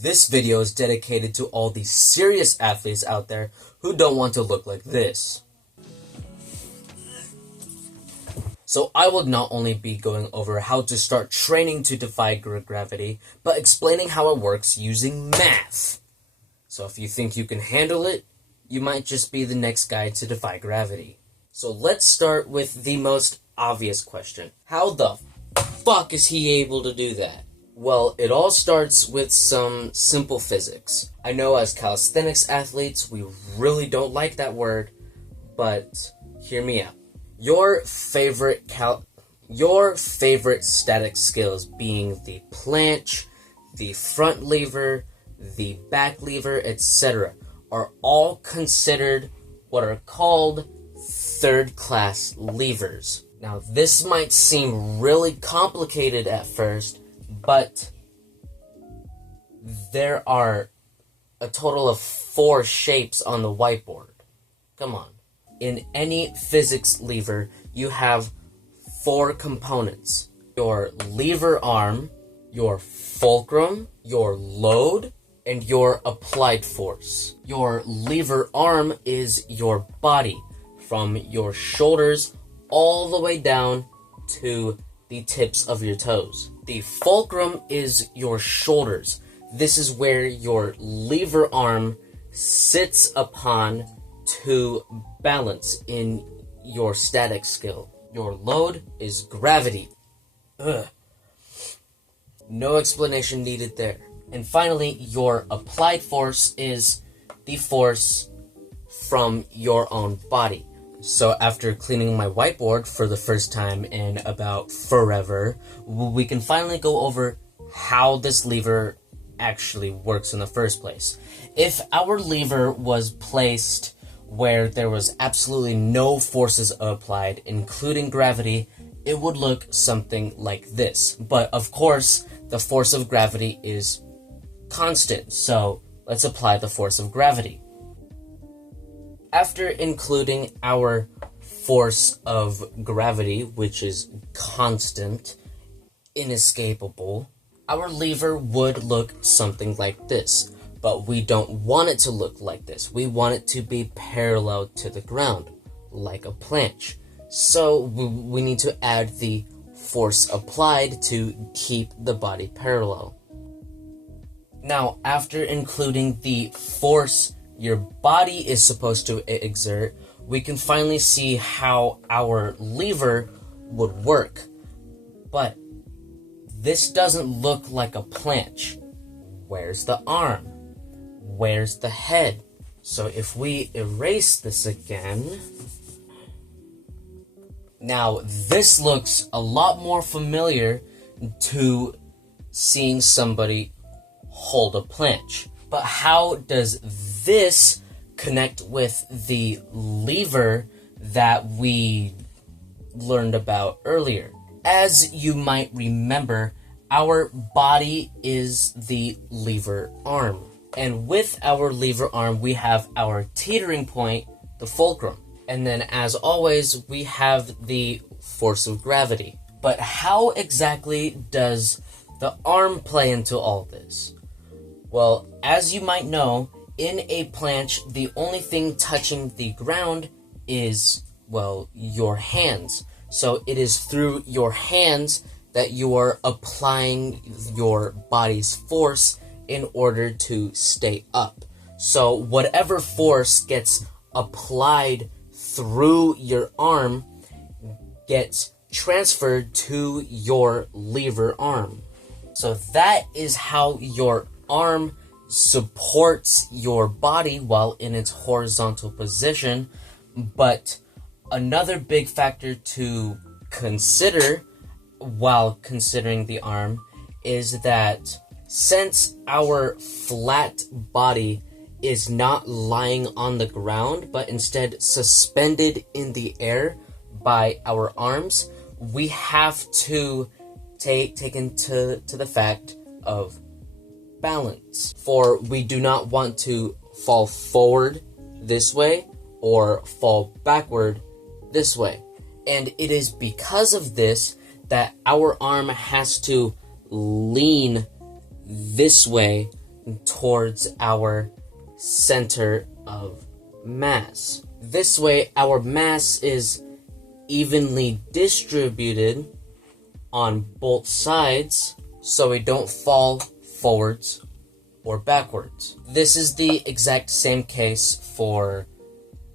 This video is dedicated to all the serious athletes out there who don't want to look like this. So I will not only be going over how to start training to defy gravity, but explaining how it works using math. So if you think you can handle it, you might just be the next guy to defy gravity. So let's start with the most obvious question. How the fuck is he able to do that? Well, it all starts with some simple physics. I know as calisthenics athletes, we really don't like that word, but hear me out. Your favorite static skills being the planche, the front lever, the back lever, etc. are all considered what are called third-class levers. Now, this might seem really complicated at first, but there are a total of 4 shapes on the whiteboard. Come on. In any physics lever, you have 4 components. Your lever arm, your fulcrum, your load, and your applied force. Your lever arm is your body, from your shoulders all the way down to the tips of your toes. The fulcrum is your shoulders. This is where your lever arm sits upon to balance in your static skill. Your load is gravity. No explanation needed there. And finally, your applied force is the force from your own body. So after cleaning my whiteboard for the first time in about forever, we can finally go over how this lever actually works in the first place. If our lever was placed where there was absolutely no forces applied, including gravity, it would look something like this. But of course, the force of gravity is constant, so let's apply the force of gravity. After including our force of gravity, which is constant, inescapable, our lever would look something like this. But we don't want it to look like this. We want it to be parallel to the ground, like a planche. So we need to add the force applied to keep the body parallel. Now, after including the force your body is supposed to exert, we can finally see how our lever would work. But this doesn't look like a planche. Where's the arm? Where's the head? So if we erase this again, now this looks a lot more familiar to seeing somebody hold a planche. But how does this connect with the lever that we learned about earlier? As you might remember, our body is the lever arm. And with our lever arm, we have our teetering point, the fulcrum. And then, as always, we have the force of gravity. But how exactly does the arm play into all this? Well, as you might know, in a planche, the only thing touching the ground is, well, your hands. So it is through your hands that you are applying your body's force in order to stay up. So whatever force gets applied through your arm gets transferred to your lever arm. So that is how your arm supports your body while in its horizontal position. But another big factor to consider while considering the arm is that since our flat body is not lying on the ground, but instead suspended in the air by our arms, we have to take into the fact of balance. For we do not want to fall forward this way or fall backward this way. And it is because of this that our arm has to lean this way towards our center of mass. This way, our mass is evenly distributed on both sides, so we don't fall forwards or backwards. This is the exact same case for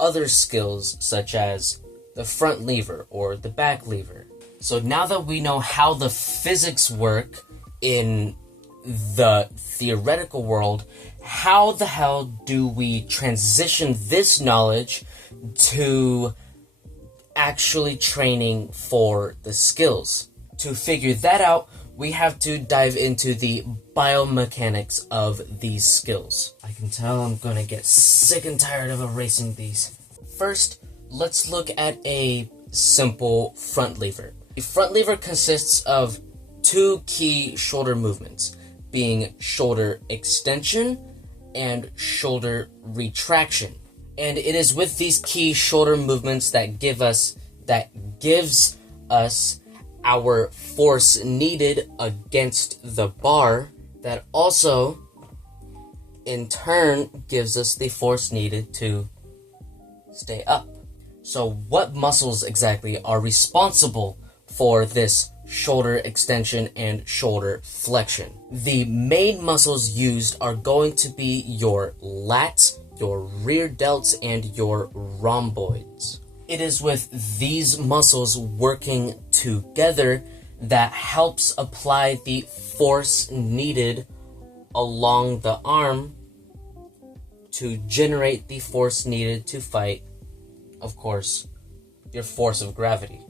other skills such as the front lever or the back lever. So now that we know how the physics work in the theoretical world, how the hell do we transition this knowledge to actually training for the skills? To figure that out, we have to dive into the biomechanics of these skills. I can tell I'm gonna get sick and tired of erasing these. First, let's look at a simple front lever. A front lever consists of two key shoulder movements, being shoulder extension and shoulder retraction. And it is with these key shoulder movements that gives us our force needed against the bar, that also in turn gives us the force needed to stay up. So what muscles exactly are responsible for this shoulder extension and shoulder flexion? The main muscles used are going to be your lats, your rear delts, and your rhomboids. It is with these muscles working together that helps apply the force needed along the arm to generate the force needed to fight, of course, your force of gravity.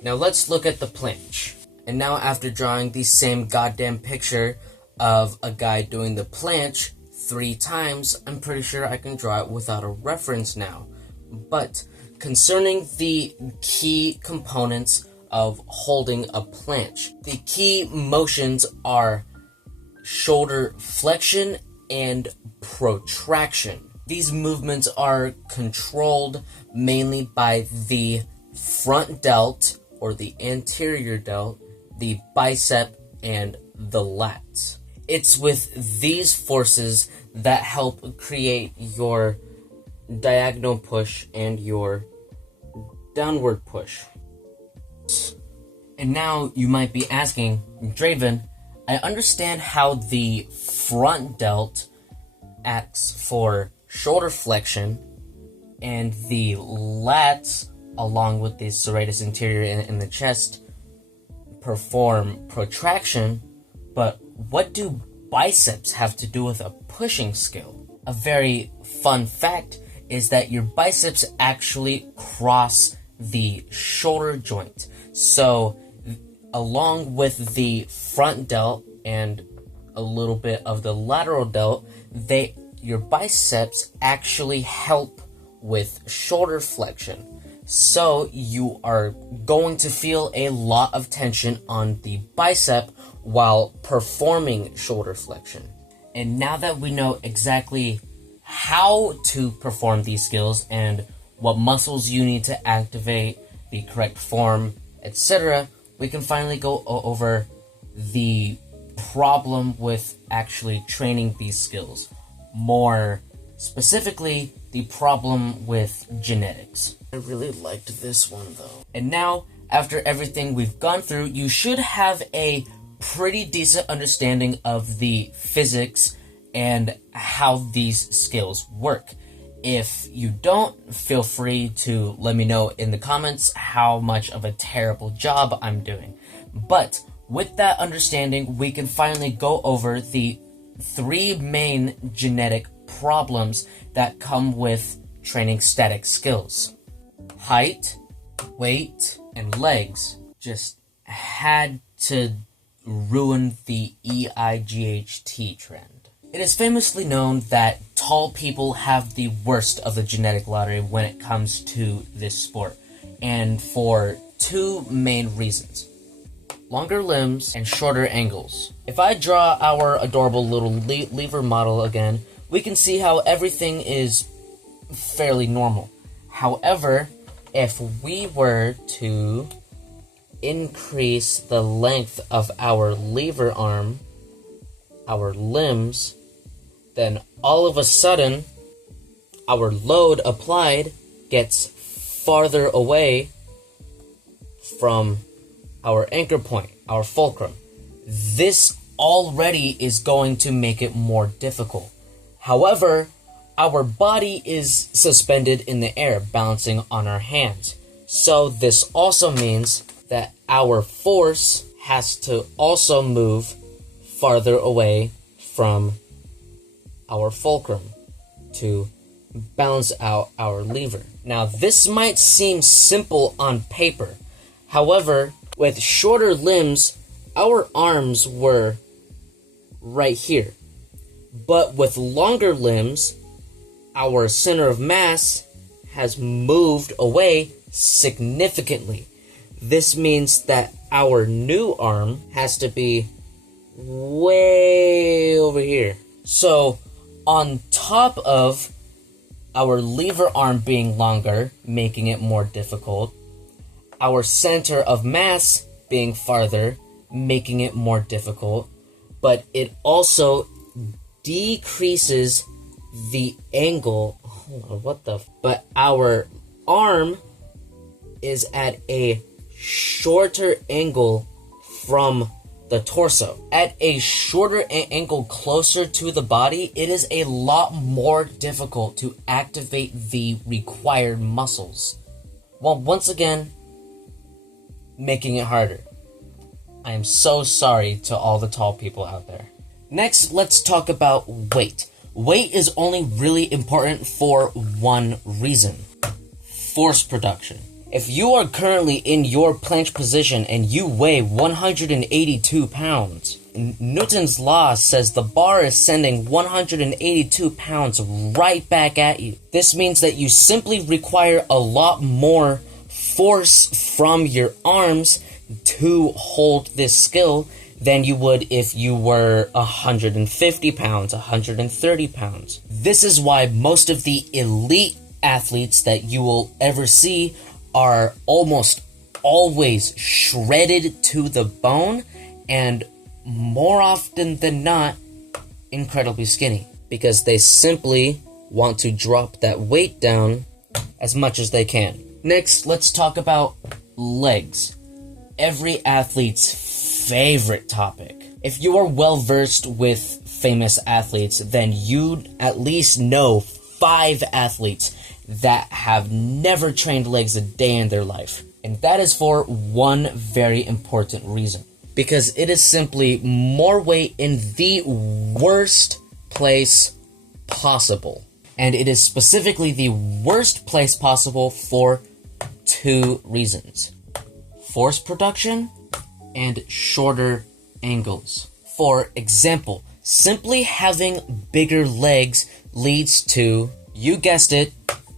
Now let's look at the planche. And now after drawing the same goddamn picture of a guy doing the planche 3 times, I'm pretty sure I can draw it without a reference now. But concerning the key components of holding a planche, the key motions are shoulder flexion and protraction. These movements are controlled mainly by the front delt or the anterior delt, the bicep, and the lats. It's with these forces that help create your diagonal push and your downward push. And now you might be asking, Draven, I understand how the front delt acts for shoulder flexion and the lats, along with the serratus anterior in the chest, perform protraction, but what do biceps have to do with a pushing skill? A very fun fact is that your biceps actually cross the shoulder joint. So along with the front delt and a little bit of the lateral delt, your biceps actually help with shoulder flexion. So you are going to feel a lot of tension on the bicep while performing shoulder flexion. And now that we know exactly how to perform these skills and what muscles you need to activate, the correct form, etc., we can finally go over the problem with actually training these skills. More specifically, the problem with genetics. I really liked this one though. And now, after everything we've gone through, you should have a pretty decent understanding of the physics and how these skills work. If you don't, feel free to let me know in the comments how much of a terrible job I'm doing. But with that understanding, we can finally go over the 3 main genetic problems that come with training static skills. Height, weight, and legs just had to ruin the EIGHT trend. It is famously known that tall people have the worst of the genetic lottery when it comes to this sport, and for 2 main reasons: longer limbs and shorter angles. If I draw our adorable little lever model again, we can see how everything is fairly normal. However, if we were to increase the length of our lever arm, our limbs, then all of a sudden, our load applied gets farther away from our anchor point, our fulcrum. This already is going to make it more difficult. However, our body is suspended in the air, balancing on our hands. So this also means that our force has to also move farther away from our fulcrum to balance out our lever. Now, this might seem simple on paper. However, with shorter limbs, our arms were right here. But with longer limbs, our center of mass has moved away significantly. This means that our new arm has to be way over here. So, on top of our lever arm being longer, making it more difficult, our center of mass being farther, making it more difficult, but it also decreases the angle. Hold on, but our arm is at a shorter angle from the torso. At a shorter angle closer to the body, it is a lot more difficult to activate the required muscles. Well, once again, making it harder. I am so sorry to all the tall people out there. Next, let's talk about weight. Weight is only really important for one reason: force production. If you are currently in your planche position and you weigh 182 pounds, Newton's law says the bar is sending 182 pounds right back at you. This means that you simply require a lot more force from your arms to hold this skill than you would if you were 150 pounds, 130 pounds. This is why most of the elite athletes that you will ever see are almost always shredded to the bone, and more often than not, incredibly skinny, because they simply want to drop that weight down as much as they can. Next, let's talk about legs. Every athlete's favorite topic. If you are well versed with famous athletes, then you at least know 5 athletes that have never trained legs a day in their life. And that is for one very important reason. Because it is simply more weight in the worst place possible. And it is specifically the worst place possible for 2 reasons: force production and shorter angles. For example, simply having bigger legs leads to, you guessed it,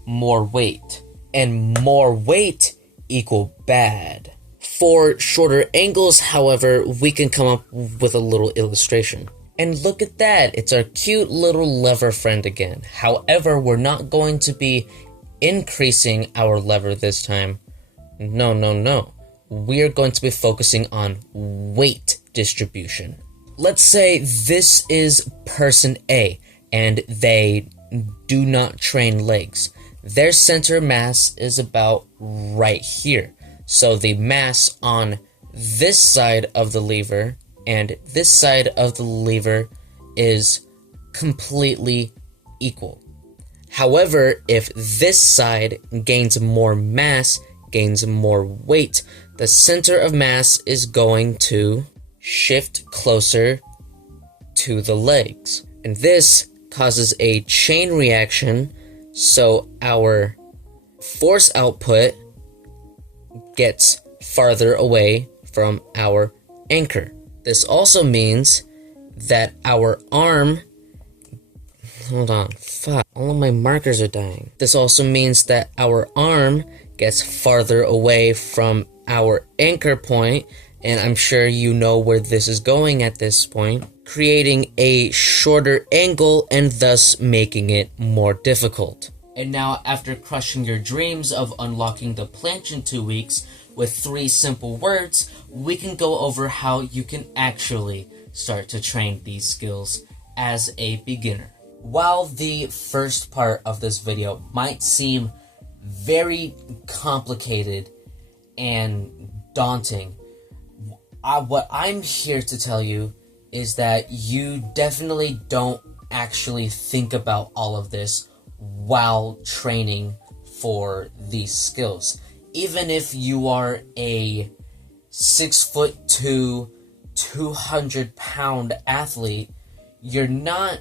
more weight. And more weight equal bad. For shorter angles, however, we can come up with a little illustration. And look at that, it's our cute little lever friend again. However, we're not going to be increasing our lever this time. No. We're going to be focusing on weight distribution. Let's say this is person A, and they do not train legs. Their center mass is about right here. So the mass on this side of the lever and this side of the lever is completely equal. However, if this side gains more mass, gains more weight, the center of mass is going to shift closer to the legs. And this causes a chain reaction, so our force output gets farther away from our anchor. This also means that our arm... Hold on, fuck, all of my markers are dying. This also means that our arm gets farther away from our anchor point, and I'm sure you know where this is going at this point, creating a shorter angle and thus making it more difficult. And now, after crushing your dreams of unlocking the planche in 2 weeks with 3 simple words, we can go over how you can actually start to train these skills as a beginner. While the first part of this video might seem very complicated and daunting, what I'm here to tell you is that you definitely don't actually think about all of this while training for these skills. Even if you are a 6'2", 200-pound athlete, you're not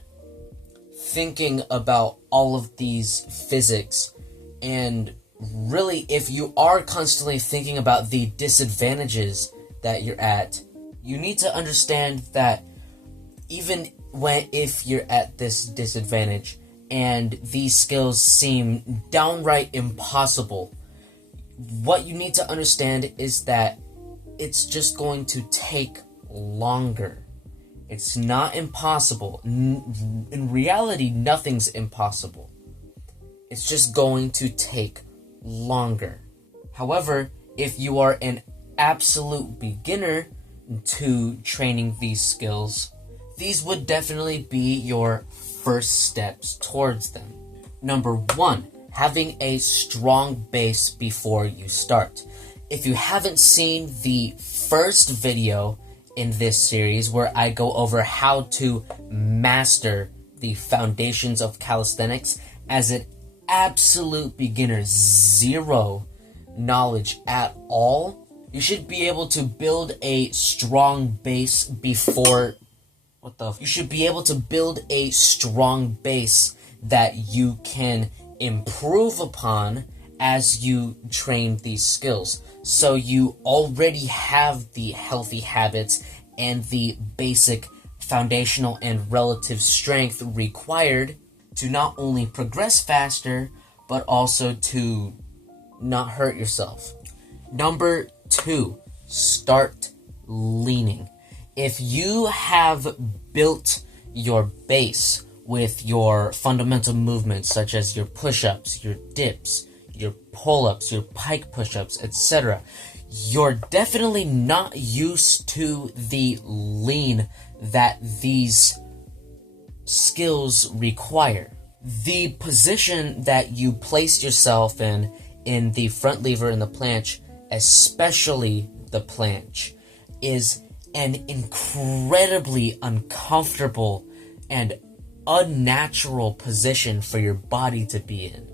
thinking about all of these physics. And really, if you are constantly thinking about the disadvantages that you're at, you need to understand that even if you're at this disadvantage and these skills seem downright impossible, what you need to understand is that it's just going to take longer. It's not impossible. In reality, nothing's impossible. It's just going to take longer. However, if you are an absolute beginner to training these skills, these would definitely be your first steps towards them. Number 1, having a strong base before you start. If you haven't seen the first video in this series where I go over how to master the foundations of calisthenics as an absolute beginner, zero knowledge at all, you should be able to build a strong base before... You should be able to build a strong base that you can improve upon as you train these skills. So you already have the healthy habits and the basic foundational and relative strength required to not only progress faster, but also to not hurt yourself. Number 2, start leaning. If you have built your base with your fundamental movements such as your push-ups, your dips, your pull-ups, your pike push-ups, etc., you're definitely not used to the lean that these skills require. The position that you place yourself in the front lever and the planche, especially the planche, is an incredibly uncomfortable and unnatural position for your body to be in.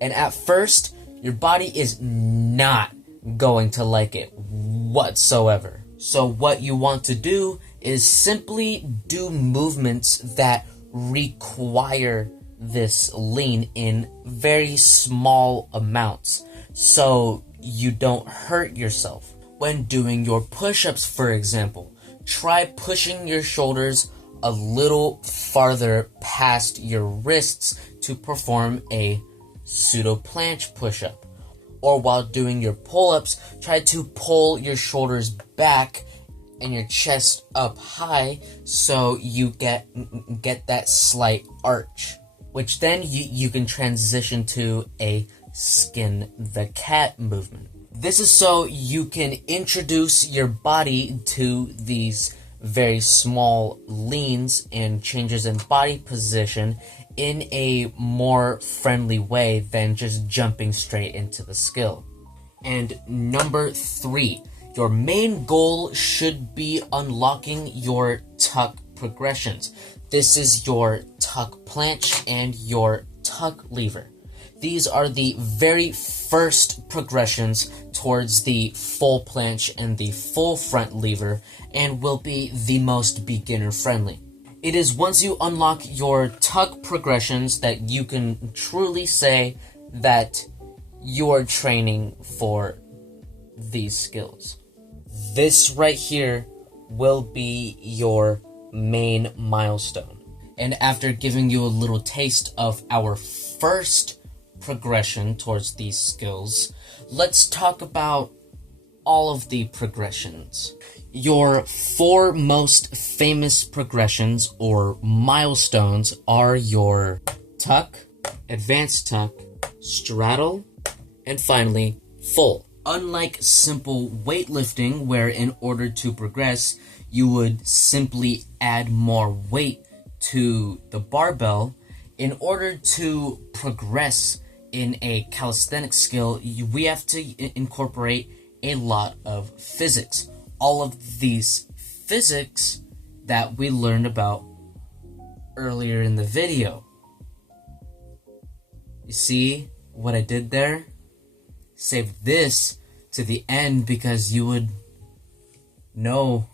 And at first, your body is not going to like it whatsoever. So what you want to do is simply do movements that require this lean in very small amounts so you don't hurt yourself. When doing your push-ups, for example, try pushing your shoulders a little farther past your wrists to perform a pseudo planche push-up. Or while doing your pull-ups, try to pull your shoulders back and your chest up high so you get that slight arch, which then you can transition to a skin the cat movement. This is so you can introduce your body to these very small leans and changes in body position in a more friendly way than just jumping straight into the skill. And number 3, your main goal should be unlocking your tuck progressions. This is your tuck planche and your tuck lever. These are the very first progressions towards the full planche and the full front lever and will be the most beginner friendly. It is once you unlock your tuck progressions that you can truly say that you are training for these skills. This right here will be your main milestone. And after giving you a little taste of our first progression towards these skills, let's talk about all of the progressions. Your 4 most famous progressions or milestones are your tuck, advanced tuck, straddle, and finally full. Unlike simple weightlifting, where in order to progress you would simply add more weight to the barbell, In order to progress in a calisthenics skill, we have to incorporate a lot of physics. All of these physics that we learned about earlier in the video. You see what I did there? Save this to the end because you would know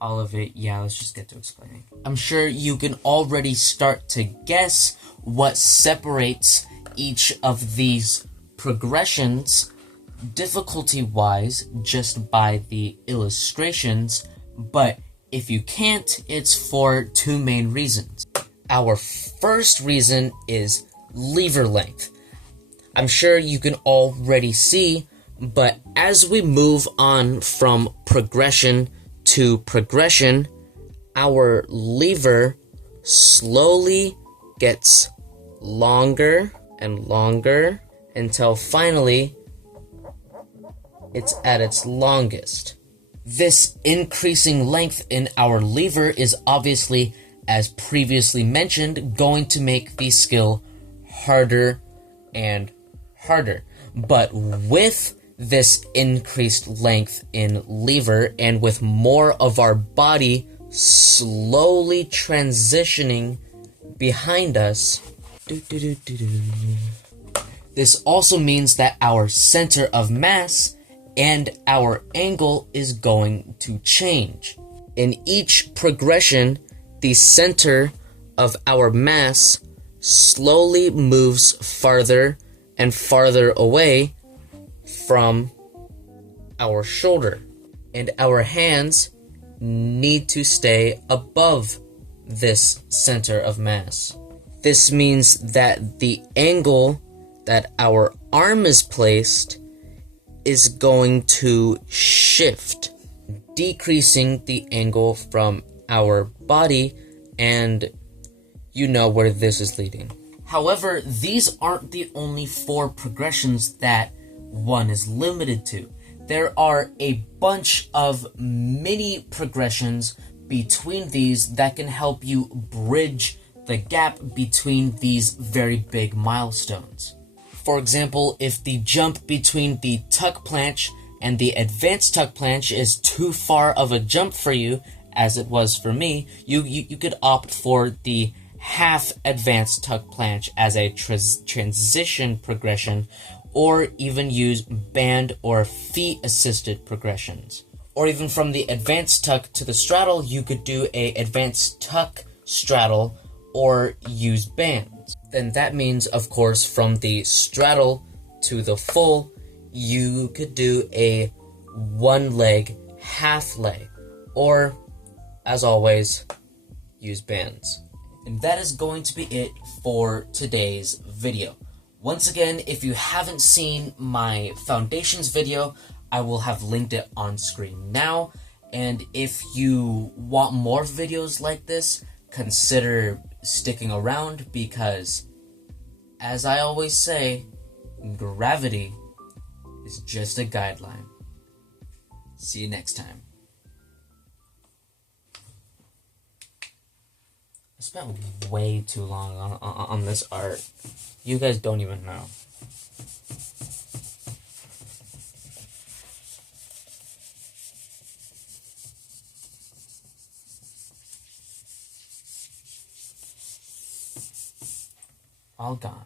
all of it. Yeah, let's just get to explaining. I'm sure you can already start to guess what separates each of these progressions difficulty-wise just by the illustrations, but if you can't, it's for two main reasons. Our first reason is lever length. I'm sure you can already see, but as we move on from progression to progression, our lever slowly gets longer and longer until finally it's at its longest. This increasing length in our lever is obviously, as previously mentioned, going to make the skill harder and harder. But with this increased length in lever and with more of our body slowly transitioning behind us, this also means that our center of mass and our angle is going to change. In each progression, the center of our mass slowly moves farther and farther away from our shoulder, and our hands need to stay above this center of mass. This means that the angle that our arm is placed is going to shift, decreasing the angle from our body, and you know where this is leading. However, these aren't the only 4 progressions that one is limited to. There are a bunch of mini progressions between these that can help you bridge the gap between these very big milestones. For example, if the jump between the tuck planche and the advanced tuck planche is too far of a jump for you, as it was for me, you could opt for the half advanced tuck planche as a transition progression, or even use band or feet assisted progressions. Or even from the advanced tuck to the straddle, you could do a advanced tuck straddle or use bands. Then that means, of course, from the straddle to the full, you could do a one leg, half leg, or, as always, use bands. And that is going to be it for today's video. Once again, if you haven't seen my foundations video, I will have linked it on screen now. And if you want more videos like this, consider sticking around because, as I always say, gravity is just a guideline. See you next time. I spent way too long on this art. You guys don't even know. All gone.